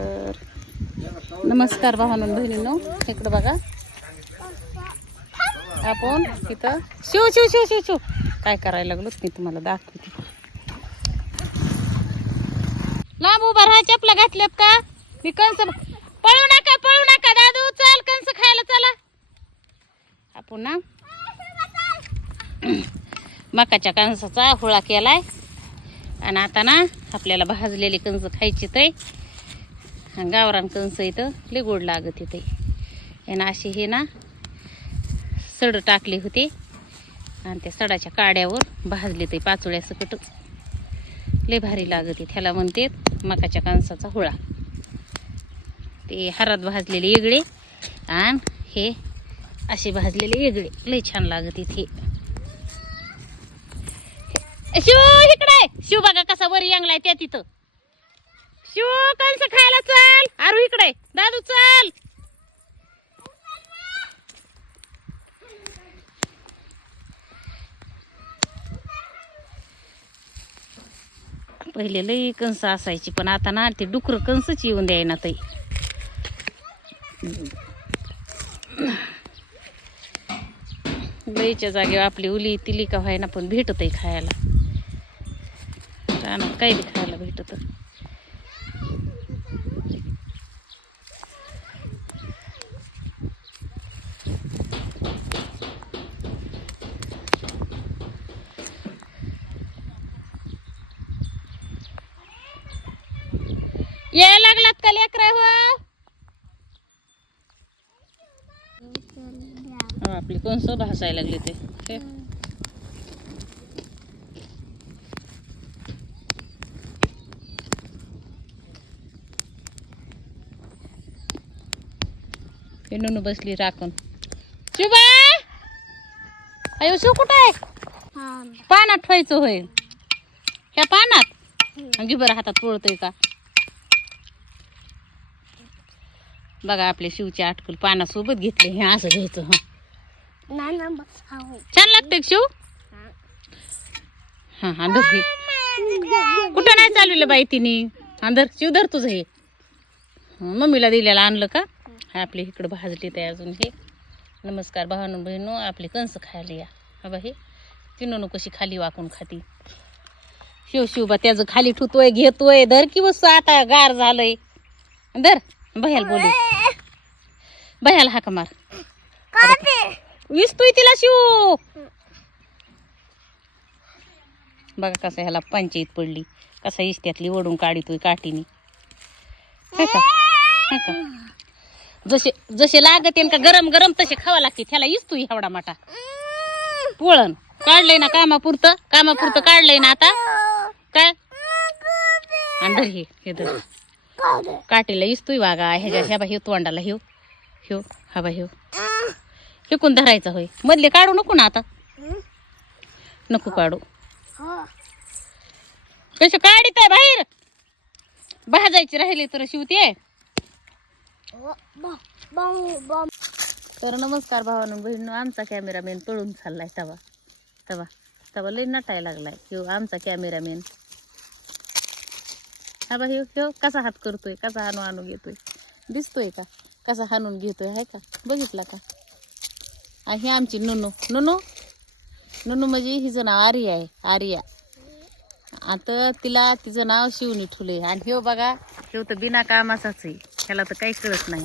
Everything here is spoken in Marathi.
तर नमस्कार भावांनो बहिणींनो, इकडं बघा आपण इथं शिव शिव शिव शिव शिव काय करायला लागलो मी तुम्हाला दाखवते. लांब उभा राहा, चपला घातल्यात का? मी कंस पळू नका दादू, चल कंस खायला चला. आपण ना मकाच्या कणसाचा हुळा केलाय आणि आता ना आपल्याला भाजलेली कंस खायची ते. गावरान कंस इथं लय गोड लागत इथे. आणि अशी हे ना सड टाकली होती आणि त्या सडाच्या काड्यावर भाजले ते पाचोळ्या सकटच. लय भारी लागते. त्याला म्हणते मकाच्या कणसाचा हुळा. ते हरात भाजलेले वेगळे आणि हे असे भाजलेले वेगळे. लय छान लागत इथे. शिव इकडे, शिव बघा कसा वर यांगलाय त्या तिथं. शिव कंस खायला चल. आरू इकडे, दादू चल. पहिले लई कंस असायची, पण आता ना ते डुकर कंसच येऊन द्यायना ताई. लईच्या जागेवर आपली उली तिली का व्हायना पण भेटत आहे खायला. रानात काही बी खायला भेटत. यायला लागलात का लेकरं हो? आपली कंस भासायला लागली ते. ननू बसली राखून. शिवा अयो शिव कुठं आहे? पानात ठेवायचं होय. ह्या पानात घे बरं, हातात पोळतोय का बघा. आपल्या शिवची आटकल पानासोबत घेतले. हे असं घ्यायचं. छान लागते शिव. हा हा धर. कुठं नाही चालवलं बाई तिने. अंधर शिव धर तुझं हे. मम्मीला दिलेलं आणलं का? हा आपली इकडं भाजली ते अजून. हे नमस्कार भावांनो बहिणो, आपली कंस खायला या. हा बा हे तिनं कशी खाली वाकून खाती. शिव शिव बा त्याचं खाली ठुतोय घेतोय. धर की वस्तू आता गार झालंय. धर भयाला बोलू. भयाला हाका मार. विसतोय तिला शिव. बघा कसा ह्याला पंचायत पडली. कसा इस्त्यातली ओढून काढितोय काठीने. काय का जसे जसे लागते का गरम गरम तसे खावा लागते. त्याला इस्तोय एवढा मोठा पोळण काढलंय ना. कामापुरतं काढलंय ना आता. काय अंधर हे धर काटेला इस्तोय वागा. ह्या बा हे तोंडाला ह्यो ह्यो हा बा ह्यो फेकून धरायचा होय. मधले काढू नको ना आता. नको काढू. कसे काढीत आहे बाहेर. भाजायची राहिली तर शिवते. तर नमस्कार भावांनो बहिणींनो, आमचा कॅमेरामॅन पळून चाललाय. तवा तवा तवा लई नटायला लागलाय ह्यो आमचा कॅमेरामॅन. हा बा ह्यो कसा हात करतोय, कसा हाणू घेतोय. दिसतोय का कसा हाणून घेतोय. आहे का बघितला का? आणि ही आमची नुनू. नुनू म्हणजे हिचं नाव आर्या आहे. आर्या. आता तिचं नाव शिवनी ठुले. आणि ह्यो बघा ह्यो तर बिना कामाचाच आहे. ह्याला तर काही कळत नाही.